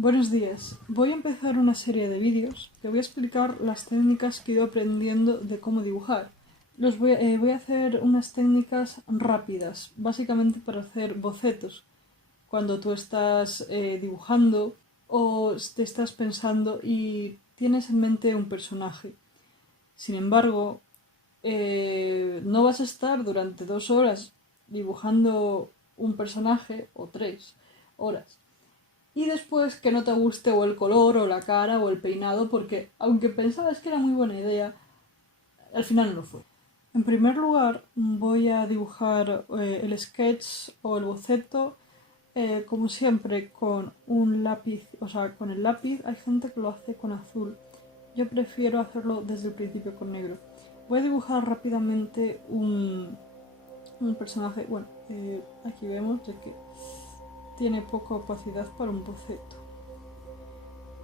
Buenos días, voy a empezar una serie de vídeos que voy a explicar las técnicas que he ido aprendiendo de cómo dibujar. Voy a hacer unas técnicas rápidas, básicamente para hacer bocetos, cuando tú estás dibujando o te estás pensando y tienes en mente un personaje. Sin embargo, no vas a estar durante 2 horas dibujando un personaje o 3 horas y después que no te guste o el color o la cara o el peinado, porque aunque pensabas que era muy buena idea, al final no fue. En primer lugar, voy a dibujar el sketch o el boceto, como siempre, con un lápiz, o sea, con el lápiz. Hay gente que lo hace con azul. Yo prefiero hacerlo desde el principio con negro. Voy a dibujar rápidamente un personaje. Bueno, aquí vemos de que tiene poca opacidad para un boceto.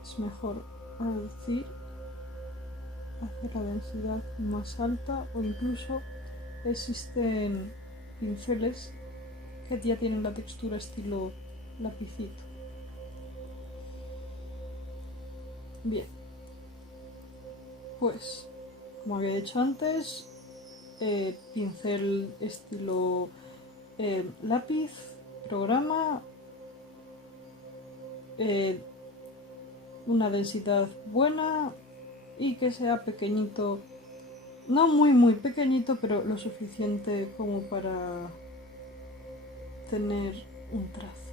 Es mejor reducir, hacer la densidad más alta, o incluso existen pinceles que ya tienen la textura estilo lapicito. Bien, pues como había dicho antes, pincel estilo lápiz, programa, una densidad buena y que sea pequeñito, no muy pequeñito, pero lo suficiente como para tener un trazo.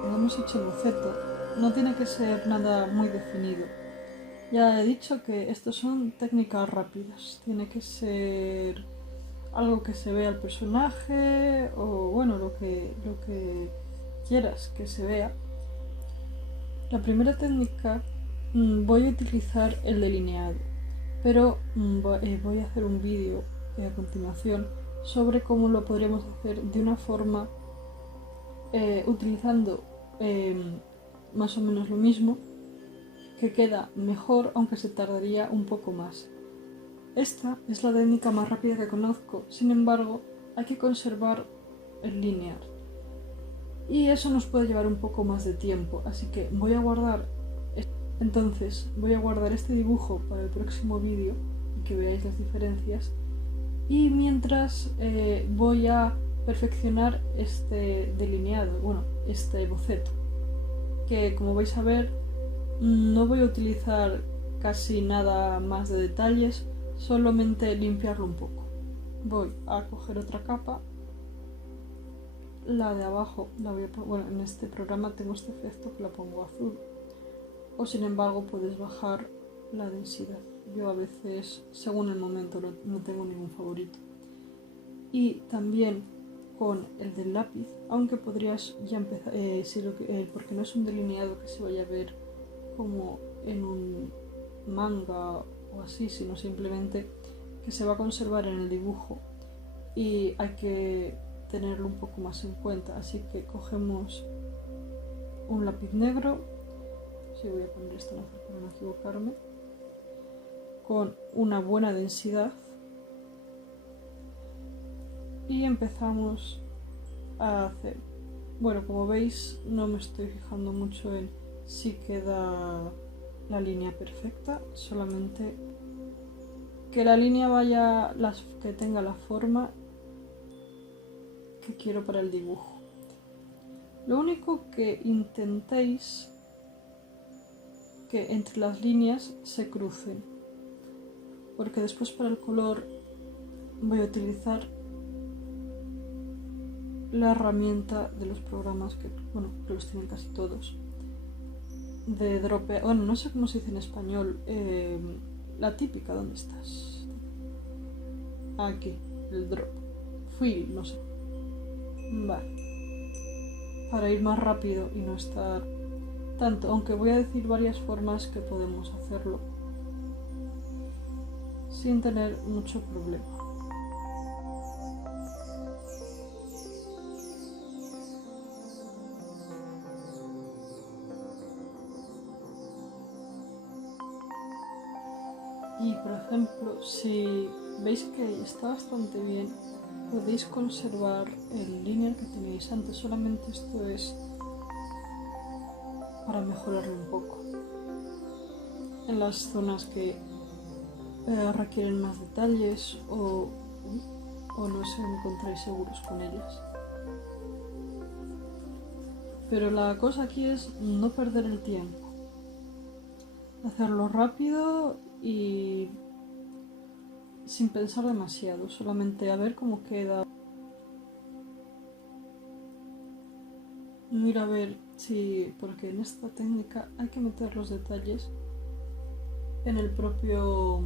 Cuando hemos hecho el boceto, no tiene que ser nada muy definido. Ya he dicho que estos son técnicas rápidas. Tiene que ser algo que se vea al personaje o bueno, lo que quieras que se vea. La primera técnica voy a utilizar el delineado, pero voy a hacer un vídeo a continuación sobre cómo lo podríamos hacer de una forma utilizando más o menos lo mismo, que queda mejor aunque se tardaría un poco más. Esta es la técnica más rápida que conozco, sin embargo hay que conservar el linear y eso nos puede llevar un poco más de tiempo, así que voy a guardar este dibujo para el próximo vídeo y que veáis las diferencias, y mientras voy a perfeccionar este delineado, bueno, este boceto, que como vais a ver no voy a utilizar casi nada más de detalles, solamente limpiarlo un poco. Voy a coger otra capa, la de abajo la voy a poner, bueno, en este programa tengo este efecto que la pongo azul, o sin embargo puedes bajar la densidad. Yo a veces, según el momento, no tengo ningún favorito. Y también con el del lápiz, aunque podrías ya empezar, porque no es un delineado que se vaya a ver como en un manga o así, sino simplemente que se va a conservar en el dibujo y hay que tenerlo un poco más en cuenta. Así que cogemos un lápiz negro, si voy a poner esto para no equivocarme, con una buena densidad, y empezamos a hacer. Bueno, como veis no me estoy fijando mucho en si queda la línea perfecta, solamente que la línea vaya, que tenga la forma que quiero para el dibujo. Lo único que intentéis que entre las líneas se crucen, porque después para el color voy a utilizar la herramienta de los programas que los tienen casi todos, de dropear, bueno, no sé cómo se dice en español, la típica, ¿dónde estás? Aquí, el drop, fill, no sé. Vale, para ir más rápido y no estar tanto, aunque voy a decir varias formas que podemos hacerlo sin tener mucho problema. Y por ejemplo, si veis que está bastante bien, podéis conservar el linear que tenéis antes, solamente esto es para mejorarlo un poco. En las zonas que requieren más detalles o no os encontráis seguros con ellas. Pero la cosa aquí es no perder el tiempo. Hacerlo rápido y sin pensar demasiado, solamente a ver cómo queda. Mira a ver si, porque en esta técnica hay que meter los detalles en el propio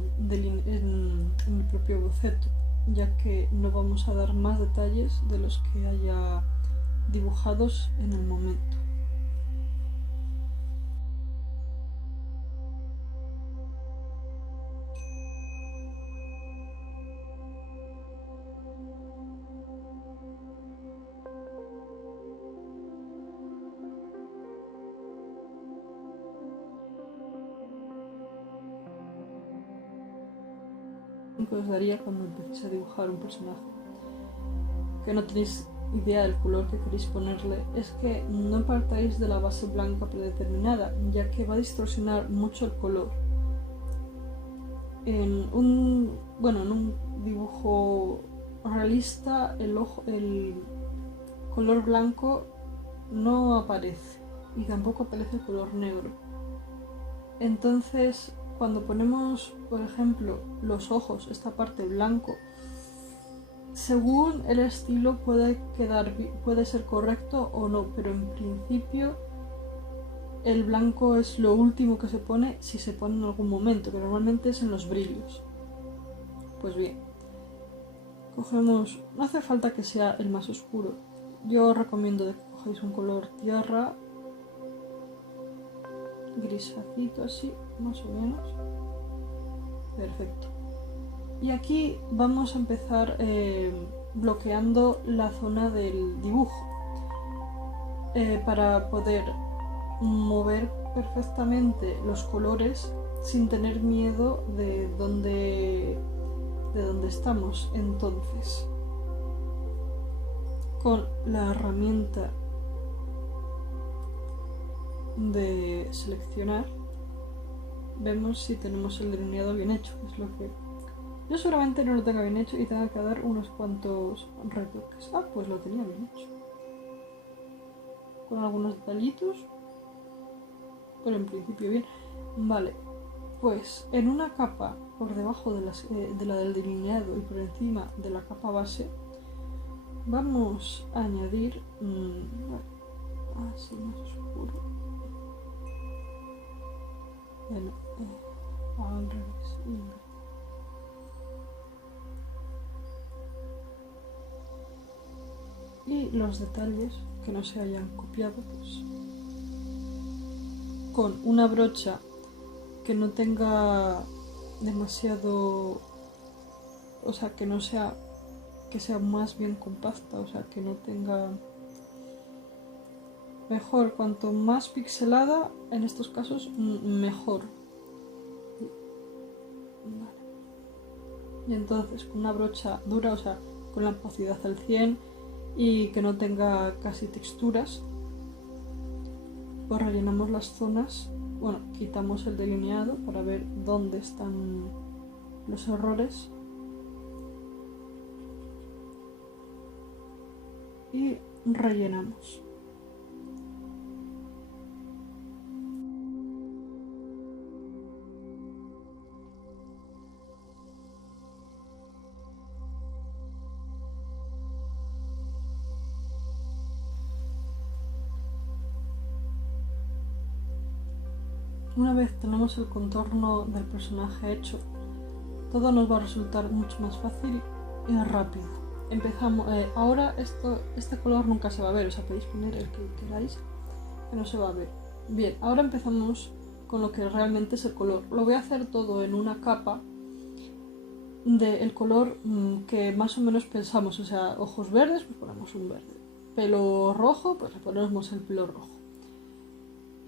boceto, ya que no vamos a dar más detalles de los que haya dibujados en el momento. Que os daría cuando empecéis a dibujar un personaje que no tenéis idea del color que queréis ponerle es que no partáis de la base blanca predeterminada, ya que va a distorsionar mucho el color. En un dibujo realista el color blanco no aparece y tampoco aparece el color negro. Entonces, cuando ponemos, por ejemplo, los ojos, esta parte blanco, según el estilo puede ser correcto o no, pero en principio el blanco es lo último que se pone si se pone en algún momento, que normalmente es en los brillos. Pues bien, cogemos, no hace falta que sea el más oscuro. Yo os recomiendo que cogáis un color tierra, grisacito así, más o menos. Perfecto. Y aquí vamos a empezar bloqueando la zona del dibujo para poder mover perfectamente los colores sin tener miedo de dónde estamos. Entonces, con la herramienta de seleccionar, vemos si tenemos el delineado bien hecho. Es lo que yo seguramente no lo tenga bien hecho y tenga que dar unos cuantos retoques. Ah, pues lo tenía bien hecho, con algunos detallitos, pero en principio bien. Vale, pues en una capa por debajo de la del delineado y por encima de la capa base vamos a añadir así más oscuro, al revés, y los detalles que no se hayan copiado, pues con una brocha que no tenga demasiado, o sea, que no sea, que sea más bien compacta, o sea, que no tenga, mejor, cuanto más pixelada en estos casos mejor. Vale. Y entonces con una brocha dura, o sea, con la opacidad al 100 y que no tenga casi texturas, pues rellenamos las zonas. Bueno, quitamos el delineado para ver dónde están los errores y rellenamos. Una vez tenemos el contorno del personaje hecho, todo nos va a resultar mucho más fácil y rápido. Empezamos, ahora este color nunca se va a ver, o sea, podéis poner el que queráis, que no se va a ver. Bien, ahora empezamos con lo que realmente es el color. Lo voy a hacer todo en una capa del color que más o menos pensamos, o sea, ojos verdes, pues ponemos un verde. Pelo rojo, pues le ponemos el pelo rojo.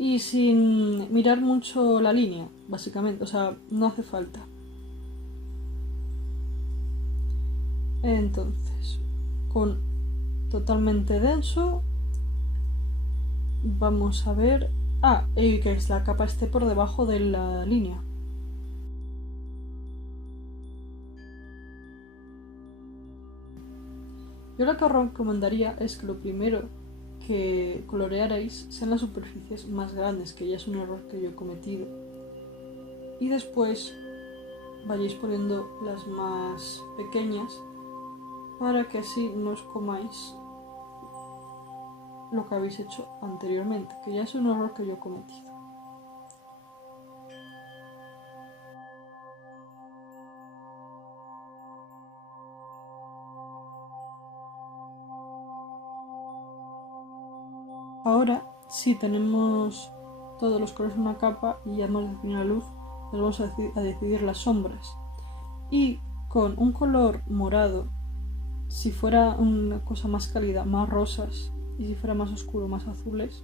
Y sin mirar mucho la línea, básicamente, o sea, no hace falta. Entonces, con totalmente denso, vamos a ver... y que la capa esté por debajo de la línea. Yo lo que os recomendaría es que lo primero que colorearais sean las superficies más grandes, que ya es un error que yo he cometido. Y después vayáis poniendo las más pequeñas para que así no os comáis lo que habéis hecho anteriormente, que ya es un error que yo he cometido. Ahora, si tenemos todos los colores en una capa y ya hemos definido la luz, nos vamos a decidir las sombras. Y con un color morado, si fuera una cosa más cálida, más rosas, y si fuera más oscuro, más azules,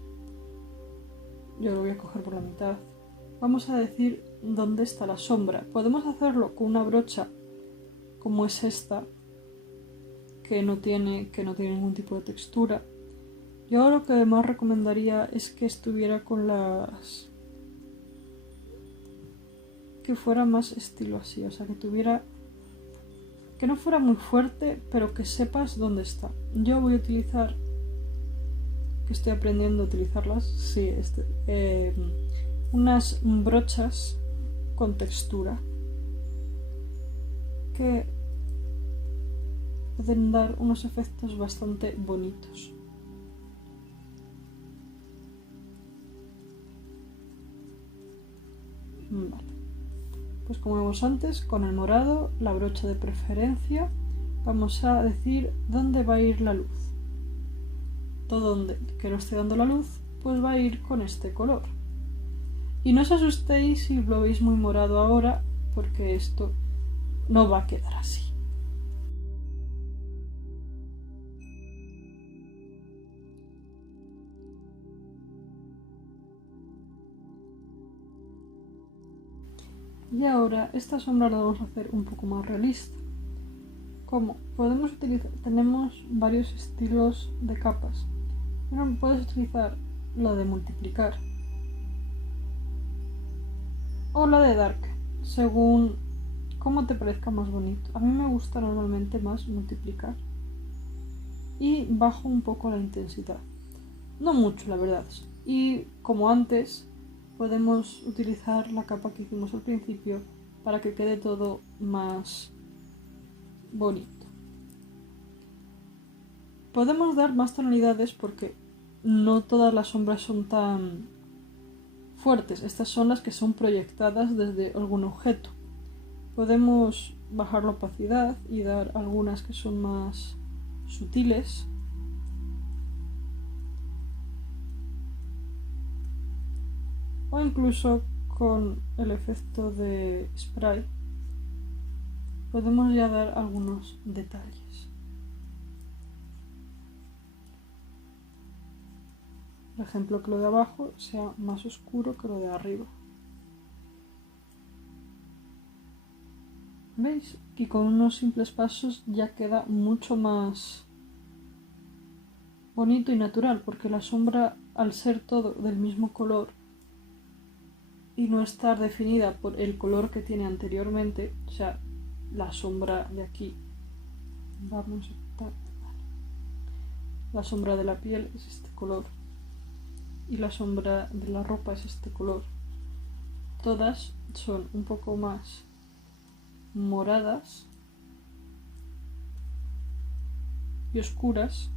yo lo voy a coger por la mitad. Vamos a decir dónde está la sombra. Podemos hacerlo con una brocha como es esta, que no tiene ningún tipo de textura. Yo lo que más recomendaría es que estuviera con las... que fuera más estilo así, o sea, que tuviera... que no fuera muy fuerte, pero que sepas dónde está. Yo voy a utilizar... que estoy aprendiendo a utilizarlas, sí, unas brochas con textura que pueden dar unos efectos bastante bonitos. Vale. Pues como vimos antes, con el morado, la brocha de preferencia, vamos a decir dónde va a ir la luz. Todo donde que no esté dando la luz, pues va a ir con este color. Y no os asustéis si lo veis muy morado ahora, porque esto no va a quedar así. Y ahora esta sombra la vamos a hacer un poco más realista. ¿Cómo? Podemos utilizar, tenemos varios estilos de capas. Pero puedes utilizar la de multiplicar o la de dark, según cómo te parezca más bonito. A mí me gusta normalmente más multiplicar y bajo un poco la intensidad. No mucho, la verdad. Y como antes, podemos utilizar la capa que hicimos al principio para que quede todo más bonito. Podemos dar más tonalidades porque no todas las sombras son tan fuertes. Estas son las que son proyectadas desde algún objeto. Podemos bajar la opacidad y dar algunas que son más sutiles. O incluso con el efecto de spray podemos ya dar algunos detalles. Por ejemplo, que lo de abajo sea más oscuro que lo de arriba. ¿Veis? Y con unos simples pasos ya queda mucho más bonito y natural, porque la sombra, al ser todo del mismo color y no estar definida por el color que tiene anteriormente, o sea, la sombra de aquí, vamos a quitar, la sombra de la piel es este color y la sombra de la ropa es este color. Todas son un poco más moradas y oscuras.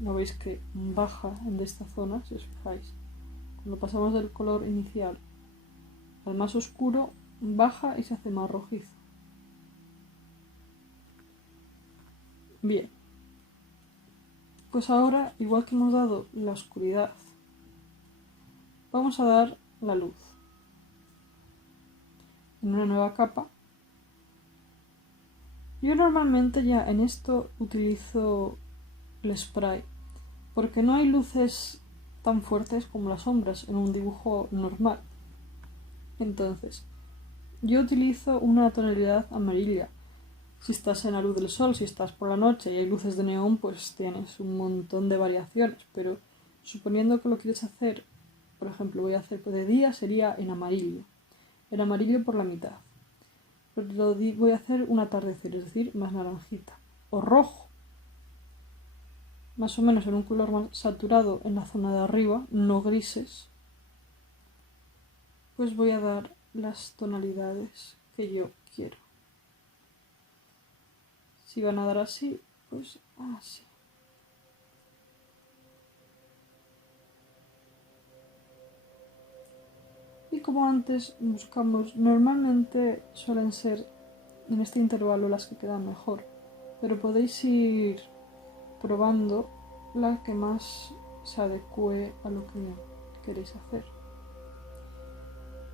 ¿No veis que baja en esta zona? Si os fijáis, cuando pasamos del color inicial al más oscuro, baja y se hace más rojizo. Bien, pues ahora, igual que hemos dado la oscuridad, vamos a dar la luz en una nueva capa. Yo normalmente ya en esto utilizo el spray, porque no hay luces tan fuertes como las sombras en un dibujo normal. Entonces, yo utilizo una tonalidad amarilla, Si estás en la luz del sol, si estás por la noche y hay luces de neón, pues tienes un montón de variaciones. Pero suponiendo que lo quieres hacer, por ejemplo, voy a hacer de día, sería en amarillo. En amarillo por la mitad. Pero voy a hacer un atardecer, es decir, más naranjita. O rojo. Más o menos en un color más saturado en la zona de arriba, no grises. Pues voy a dar las tonalidades que yo quiero. Si van a dar así, pues así. Y como antes buscamos, normalmente suelen ser en este intervalo las que quedan mejor, pero podéis ir probando la que más se adecue a lo que queréis hacer.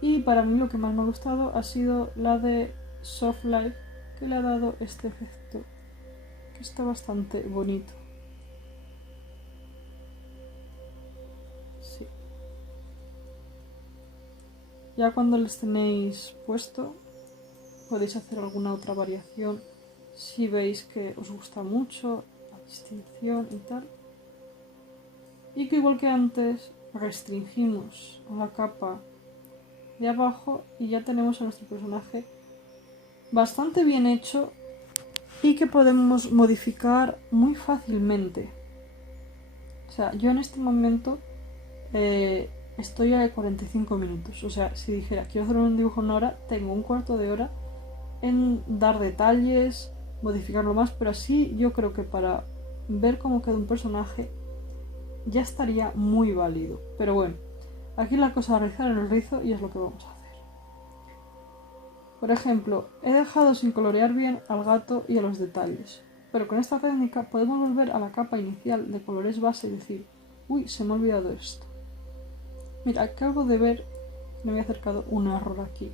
Y para mí lo que más me ha gustado ha sido la de Soft Light, que le ha dado este efecto que está bastante bonito. Sí. Ya cuando les tenéis puesto podéis hacer alguna otra variación si veis que os gusta mucho la distinción y tal. Y que igual que antes restringimos a la capa de abajo y ya tenemos a nuestro personaje bastante bien hecho y que podemos modificar muy fácilmente. O sea, yo en este momento estoy a 45 minutos. O sea, si dijera quiero hacer un dibujo en una hora, tengo un cuarto de hora en dar detalles, modificarlo más, pero así yo creo que para ver cómo queda un personaje ya estaría muy válido. Pero bueno, aquí la cosa es rizar en el rizo y es lo que vamos a hacer. Por ejemplo, he dejado sin colorear bien al gato y a los detalles, pero con esta técnica podemos volver a la capa inicial de colores base y decir, uy, se me ha olvidado esto. Mira, acabo de ver, me había acercado un error aquí,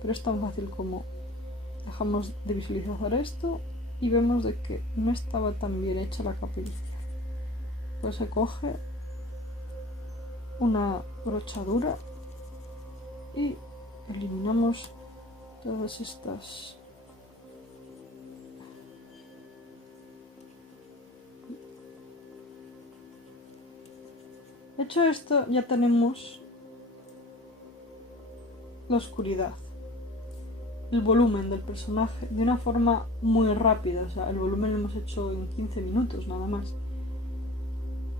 pero es tan fácil como dejamos de visualizar esto y vemos de que no estaba tan bien hecha la capa inicial. Pues se coge una brochadura y eliminamos todas estas hecho esto ya tenemos la oscuridad, el volumen del personaje de una forma muy rápida. O sea, el volumen lo hemos hecho en 15 minutos nada más.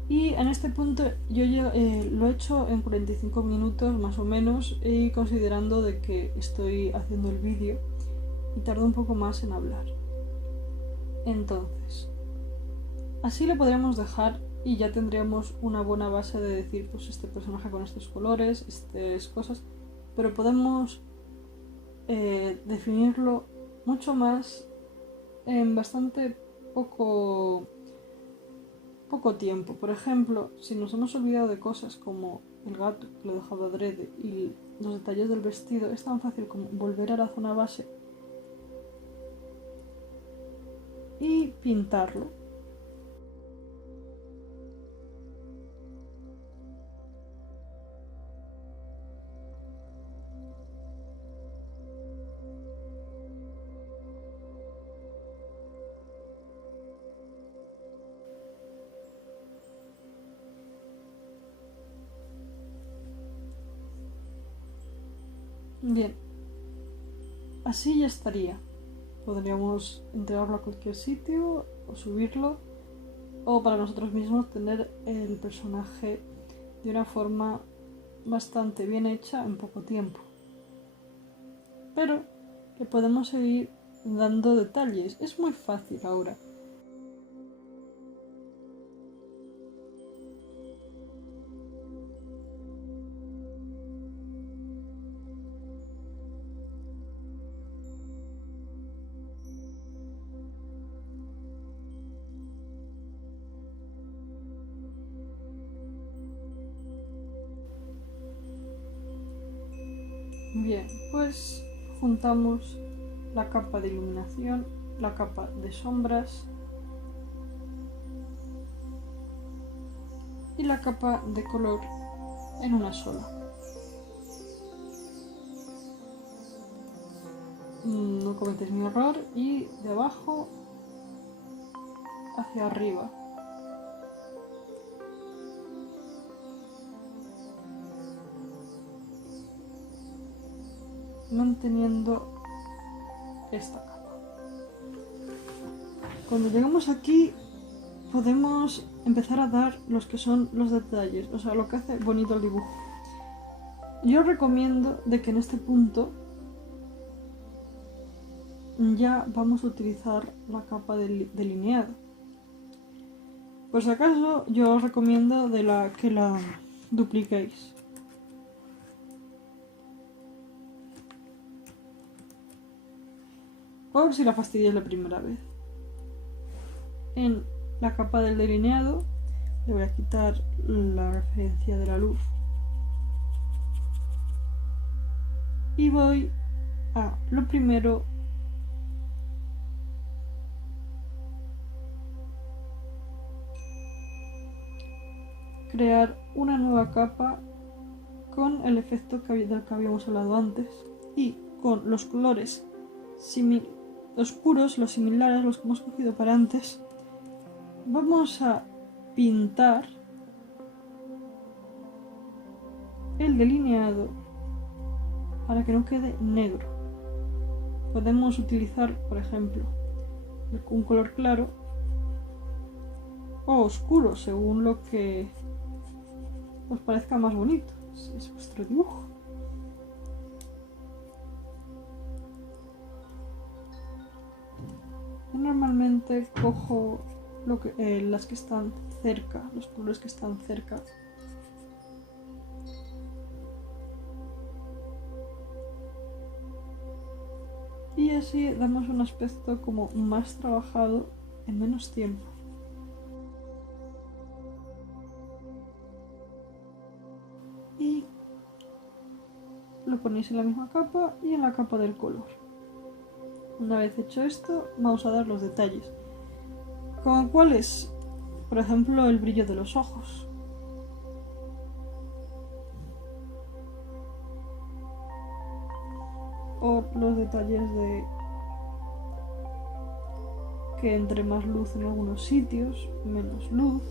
Y en este punto yo lo he hecho en 45 minutos más o menos, y considerando de que estoy haciendo el vídeo y tardo un poco más en hablar. Entonces, así lo podríamos dejar y ya tendríamos una buena base de decir, pues este personaje con estos colores, estas cosas, pero podemos definirlo mucho más en bastante poco tiempo. Por ejemplo, si nos hemos olvidado de cosas como el gato, que lo he dejado adrede, y los detalles del vestido, es tan fácil como volver a la zona base y pintarlo. Bien, así ya estaría. Podríamos entregarlo a cualquier sitio o subirlo, o para nosotros mismos tener el personaje de una forma bastante bien hecha en poco tiempo. Pero que podemos seguir dando detalles. Es muy fácil ahora. Bien, pues juntamos la capa de iluminación, la capa de sombras y la capa de color en una sola. no cometéis mi error, y de abajo hacia arriba. Manteniendo esta capa. Cuando llegamos aquí podemos empezar a dar los que son los detalles, o sea, lo que hace bonito el dibujo. Yo recomiendo de que en este punto ya vamos a utilizar la capa de delineado. Por si acaso, yo os recomiendo que la dupliquéis. Por si la fastidiáis la primera vez. En la capa del delineado le voy a quitar la referencia de la luz. Y voy a, lo primero, crear una nueva capa con el efecto del que habíamos hablado antes y con los colores oscuros, los similares, los que hemos cogido para antes. Vamos a pintar el delineado para que no quede negro. Podemos utilizar, por ejemplo, un color claro o oscuro, según lo que os parezca más bonito. Es vuestro dibujo. Yo normalmente cojo las que están cerca, los colores que están cerca. Y así damos un aspecto como más trabajado en menos tiempo. Y lo ponéis en la misma capa y en la capa del color. Una vez hecho esto, vamos a dar los detalles. Como cuáles, por ejemplo, el brillo de los ojos. O los detalles de que entre más luz en algunos sitios, menos luz.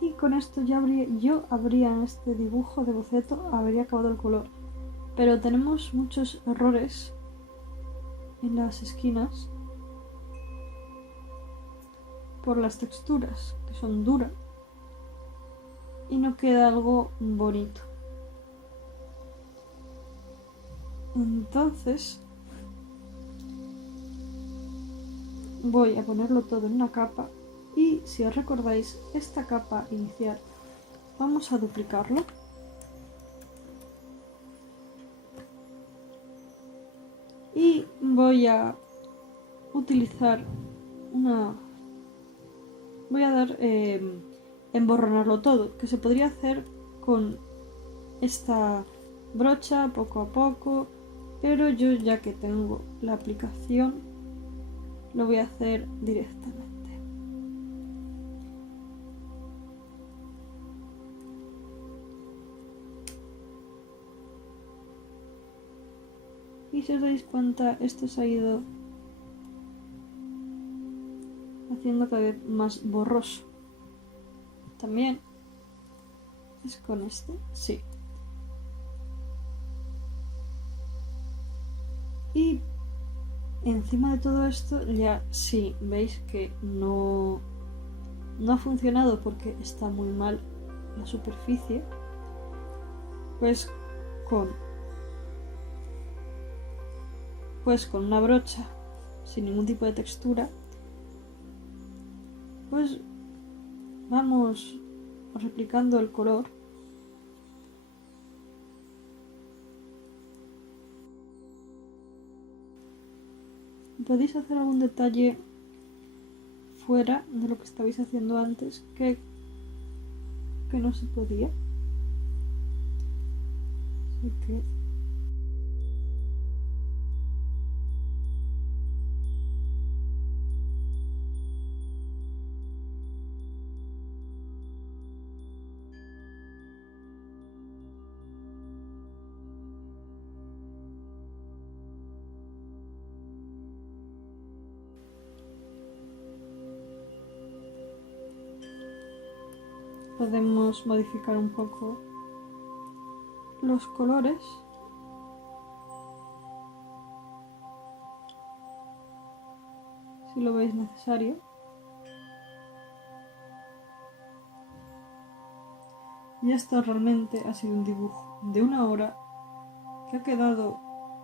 Y con esto ya habría en este dibujo de boceto, habría acabado el color. Pero tenemos muchos errores en las esquinas por las texturas, que son duras, y no queda algo bonito. Entonces voy a ponerlo todo en una capa. Y si os recordáis, esta capa inicial vamos a duplicarlo. Y voy a utilizar voy a dar emborronarlo todo, que se podría hacer con esta brocha poco a poco, pero yo, ya que tengo la aplicación, lo voy a hacer directamente. Y si os dais cuenta, esto se ha ido haciendo cada vez más borroso. También es con este, sí. Y encima de todo esto, ya sí, veis que no ha funcionado porque está muy mal la superficie. Pues con una brocha sin ningún tipo de textura, pues vamos replicando el color podéis hacer algún detalle fuera de lo que estabais haciendo antes que no se podía. Así que podemos modificar un poco los colores. Si lo veis necesario. Y esto realmente ha sido un dibujo de 1 hora que ha quedado...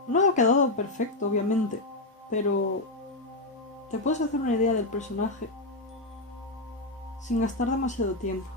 No ha quedado perfecto, obviamente, pero te puedes hacer una idea del personaje sin gastar demasiado tiempo.